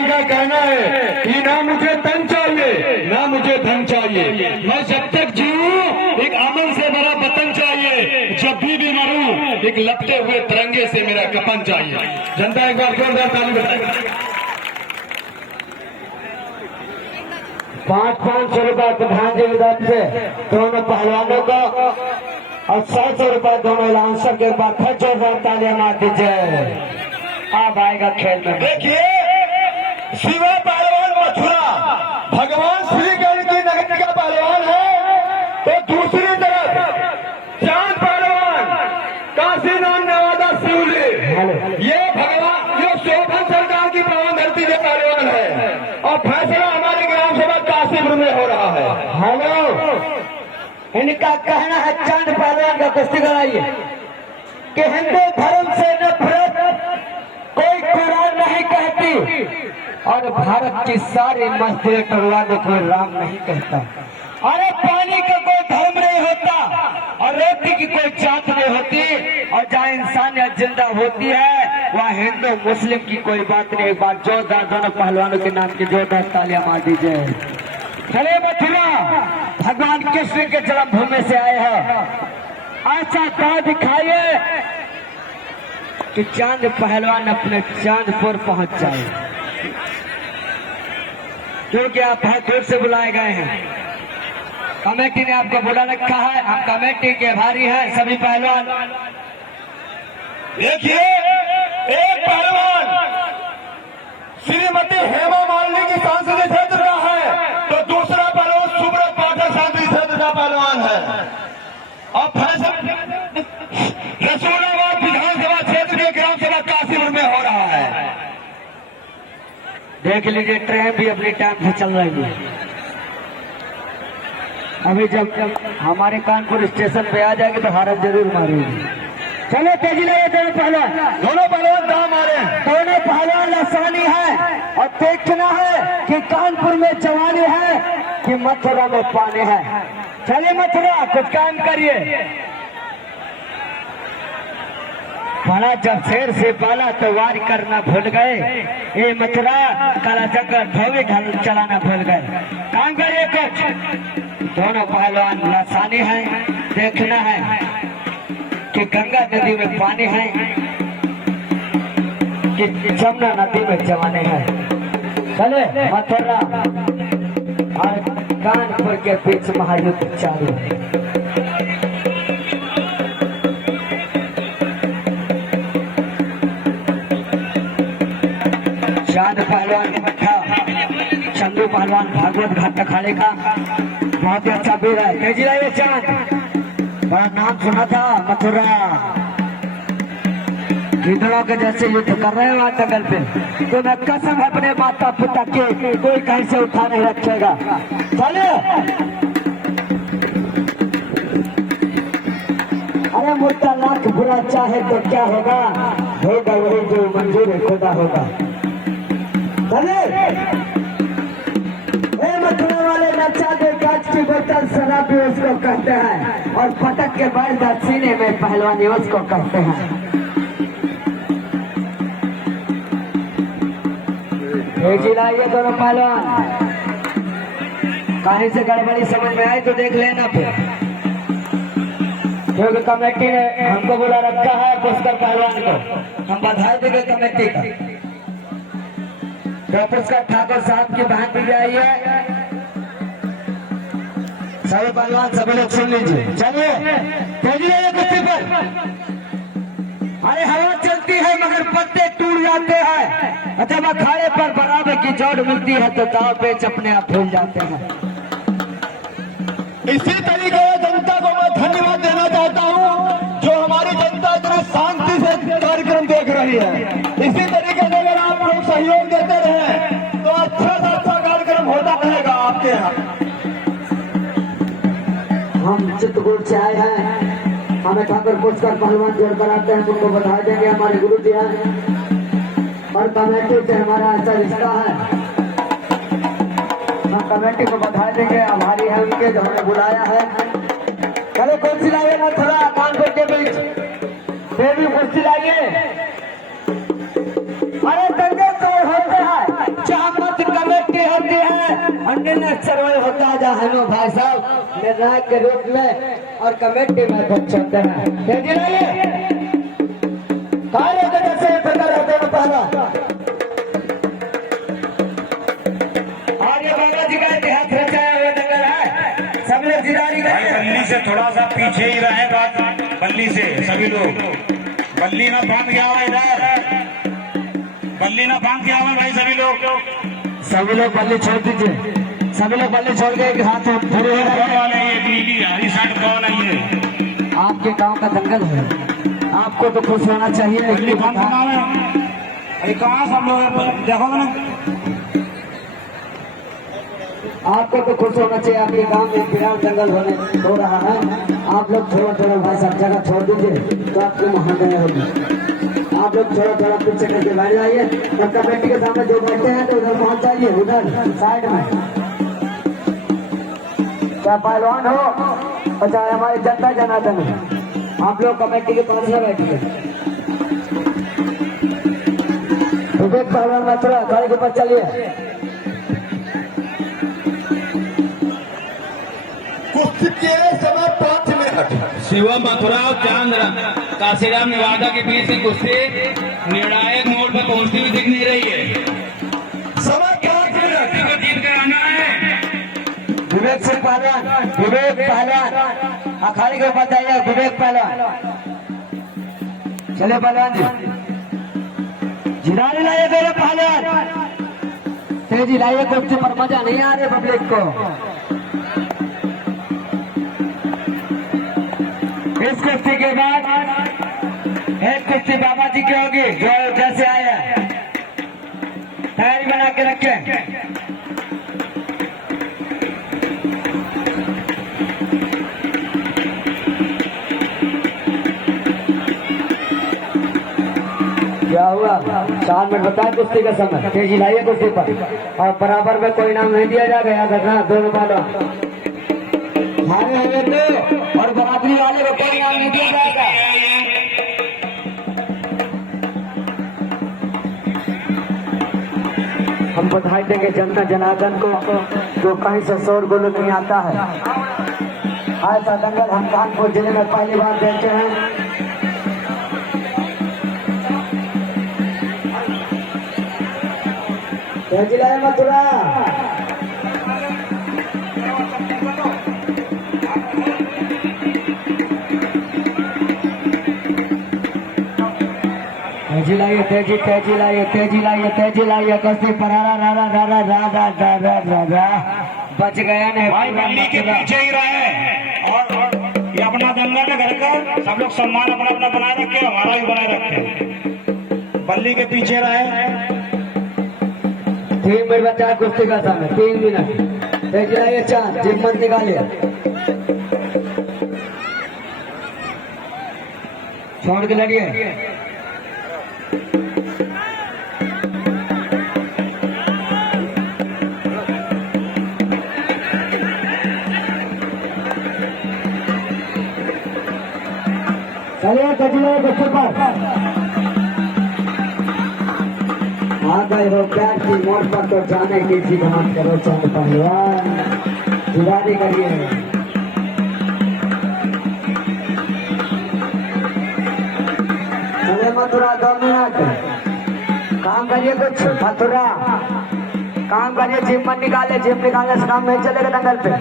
जी का कहना है कि ना मुझे तन चाहिए ना मुझे धन चाहिए, मैं जब तक जीऊं एक अमन से भरा वतन चाहिए, जब भी मरूं एक लपटे हुए तिरंगे से मेरा कफन चाहिए। जनता एक बार जोरदार ताली बजाए। 500 रुपए प्रधान जी से दोनों पहलवानों को और 100 रुपए दोनों लाउंसर के बाद फिर जोरदार तालियां मार दीजिए। अब आएगा खेल में। देखिए शिवा पहलवान मथुरा भगवान श्री कृष्ण की नगरी का पहलवान है, तो दूसरी तरफ चांद पहलवान काशी नाम नवादा शिवली, ये भगवान ये शोभन सरकार की पावन धरती के पहलवान है और फैसला हमारे ग्राम सभा काशीपुर में हो रहा है। हेलो, इनका कहना है चांद पहलवान का कुश्ती कराइए कि हिंदू धर्म से नफरत कोई कुरान नहीं कहती और भारत की सारी मस्जिदें टुकड़ा को कोई राम नहीं कहता। अरे पानी का कोई धर्म नहीं होता और रोटी की कोई जात नहीं होती, और जहाँ इंसानियत जिंदा होती है वहाँ हिंदू मुस्लिम की कोई बात नहीं। एक बार जोरदार दोनों पहलवानों के नाम की जोरदार तालियां मार दीजिए। चले मथुरा भगवान कृष्ण के जन्मभूमि से आए हैं, ऐसा कहा दिखाइए कि चांद पहलवान अपने चांदपुर पहुंच जाए, क्योंकि आप बहुत दूर से बुलाए गए हैं। कमेटी ने आपको बुला रखा है, हम कमेटी के आभारी हैं सभी पहलवान। देखिए एक पहलवान श्रीमती हेमा मालिनी की सांसदीय क्षेत्र का है, तो दूसरा पहलवान सुब्रत पाठक सांसदीय क्षेत्र का पहलवान है और फैसला रसूलाबाद विधानसभा क्षेत्र के ग्राम सभा काशीपुर में हो रहा है। देख लीजिए ट्रेन भी अपनी टाइम से चल रही है। अभी जब हमारे कानपुर स्टेशन पे आ जाएगी तो हारत जरूर मारेगी। चलो तेजी लगे दोनों पहलवान दाम मारे, दोनों पहलवान आसानी है और देखना है कि कानपुर में जवानी है कि मथुरा में पानी है। चलिए मथुरा कुछ काम करिए। बड़ा जब शेर से पाला तो वार करना भूल गए, ये मथुरा काला जंगल धोबी ढल चलाना भूल गए। काम करिए कुछ। दोनों पहलवान लासानी है, देखना है कि गंगा नदी में पानी है कि जमुना नदी में जवानी है। चले मथुरा और कानपुर के बीच महायुद्ध चालू है। चांद पहलवान का मट्ठा चंदू पहलवान भागवत घाट अखाड़े का बहुत ही अच्छा वीर है। तेजी रहिए चांद, बड़ा नाम सुना था मथुरा, गिदड़ों के जैसे युद्ध कर रहे हैं वहां जंगल पे, तो मैं कसम है अपने माता पिता के कोई कहीं से उठा नहीं रखेगा। चले अरे मुद्दा लाख बुरा चाहे तो क्या होगा, होगा वही जो मंजूर खुदा होगा। चले मथुरा वाले नचा दे कांच की बोतल शराबी उसको कहते हैं, और पटक के बैठ सीने में पहलवानी उसको कहते हैं। तेजी लाइए दोनों पहलवान, कहीं से गड़बड़ी समझ में आई तो देख लेना फिर, क्योंकि कमेटी ने हमको बुला रखा है पुष्कर पहलवान को। हम बधाई देंगे कमेटी का। तो पुष्कर ठाकुर साहब की बहन भी आई है। सभी पहलवान सभी लोग सुन लीजिए। चलिए तेजी लाइए कुश्ती पर। अरे हवा चलती है मगर पत्ते टूट जाते हैं, जब अखाड़े पर बराबर की चोट मिलती है तो दाव पेच अपने आप भूल जाते हैं। इसी तरीके से जनता को मैं धन्यवाद देना चाहता हूं जो हमारी जनता इतनी शांति से कार्यक्रम देख रही है। इसी तरीके से अगर आप लोग सहयोग देते रहे तो अच्छा से अच्छा कार्यक्रम होता रहेगा आपके यहाँ। हम चित्रकूट से आए हैं, हमें ठाकुर पुष्कर पहलवान जोड़ कर आते हैं, उनको बधाई देंगे। हमारे गुरु जी हैं और कमेटी से हमारा ऐसा रिश्ता है, हम कमेटी को बधाई देंगे, आभारी है उनके जो हमें बुलाया है। चलो कुर्सी लाइए ना थोड़ा कानपुर के बीच, फिर भी कुर्सी लाइए। अरे दंगे तो होते हैं फाइनल सर्वे होता है जहाँ हनो भाई साहब निर्णायक के रूप में और कमेटी में अध्यक्ष होते हैं। तेजी लाइए कार्य से प्रकार होते हैं पहला और ये बाबा जी का इतिहास रचाया हुआ दंगल है। सब लोग जिदारी भाई करें। बल्ली से थोड़ा सा पीछे ही रहे बात, बल्ली से सभी लोग, बल्ली ना बांध गया हो इधर, बल्ली ना बांध गया हो भाई सभी लोग बल्ली छोड़ दीजिए। सभी लोग बल्ली छोड़ के एक हाथ धरे हो कौन वाले ये नीली हरी शर्ट कौन है ये? आपके गांव का दंगल है, आपको तो खुश होना चाहिए। बल्ली बांध करना है अरे कहाँ सब लोग देखो ना, आपको तो खुश होना चाहिए। आपके गांव में विराट दंगल हो रहा है। आप लोग थोड़ा थोड़ा भाई सब जगह छोड़ दीजिए तो आपकी महादय होगी। आप लोग थोड़ा थोड़ा पीछे करके बैठ जाइए और कमेटी के सामने जो बैठे हैं तो उधर पहुंच जाइए, उधर साइड में। चाहे पहलवान हो और चाहे हमारे जनता जनार्दन हो, आप लोग कमेटी के पास में बैठिए। विवेक पहलवान मथुरा गाड़ी के ऊपर चलिए। कुश्ती के समय 5 मिनट। शिवा मथुरा और चांद काशीराम निवादा के बीच की कुश्ती निर्णायक मोड़ पर पहुंचती हुई दिख नहीं रही है। समय 5 मिनट। को जीत कर आना है। विवेक सिंह पहलवान, विवेक पहलवान अखाड़े के ऊपर जाइए। विवेक पहलवान चले पहलवान जी, जिलानी लाइए मेरे पहलवान, तेजी लाइए। कुश्ती पर मजा नहीं आ रही पब्लिक को। इस कुश्ती के बाद एक कुश्ती बाबा जी की होगी जो जैसे आया। तैयारी बना के रखें। क्या हुआ? 4 मिनट बताए कुश्ती का समय। तेजी लाइए कुश्ती पर और बराबर में कोई नाम नहीं दिया जाएगा, याद रखना। दोनों वालों मारे हुए तो और बराबरी वाले को कोई नाम नहीं दिया जाएगा। हम बधाई देंगे जनता जनार्दन को जो कहीं से शोर गुल नहीं आता है। ऐसा दंगल हम कानपुर जिले में पहली बार देखते हैं। जिला मथुरा तेजी लाइए, तेजी तेजी लाइए, तेजी लाइए, तेजी लाइए। कुश्ती पर बच गया नहीं भाई बल्ली के पीछे ही रहे और ये अपना दंगल है घर का, सब लोग सम्मान अपना अपना बनाए रखे, हमारा भी बनाए रखे। बल्ली के पीछे रहे। 3 मिनट बचा कुश्ती का समय, 3 मिनट। तेजी लाइए, चांद जिम्मत निकालिए, छोड़ के लड़िए। चलिए कजिला कुश्ती पर आ गए हो। प्यार की मोड़ पर तो जाने की थी मत करो चांद पहलवान, जुगाड़ी करिए। चले मथुरा 2 मिनट काम करिए। कुछ मथुरा काम करिए। जिम मत निकाले, जिम निकालने से काम नहीं चलेगा दंगल पे।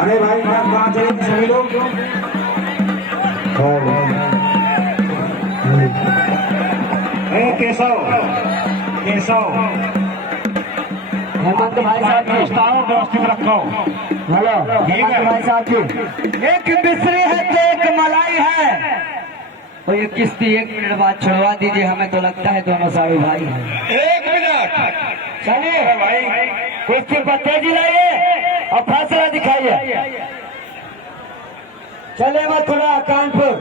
अरे भाई कहाँ चले सभी लोग? केशव केशव हेमंत भाई साहब जी, व्यवस्थित रखो। हेलो ठीक है। हेमंत भाई साहब जी, एक मिश्री है तो एक मलाई है। और ये किस्ती 1 मिनट बाद छुड़वा दीजिए, हमें तो लगता है दोनों सारे भाई हैं। 1 मिनट। चलिए भाई कुश्ती पर तेजी लाइए और फैसला दिखाइए। चले मथुरा कानपुर।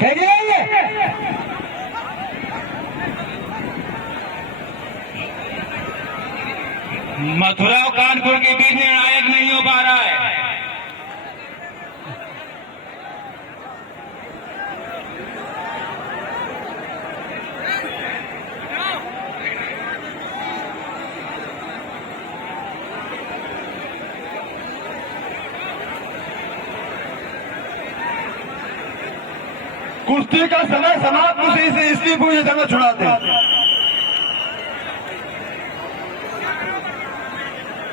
तेजी लाइए। मथुरा और कानपुर के बीच निर्णायक नहीं हो पा रहा है। कुश्ती का समय समाप्त उसी से इसलिए पूरी जगह छुड़ाते हैं।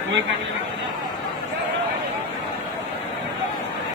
कोई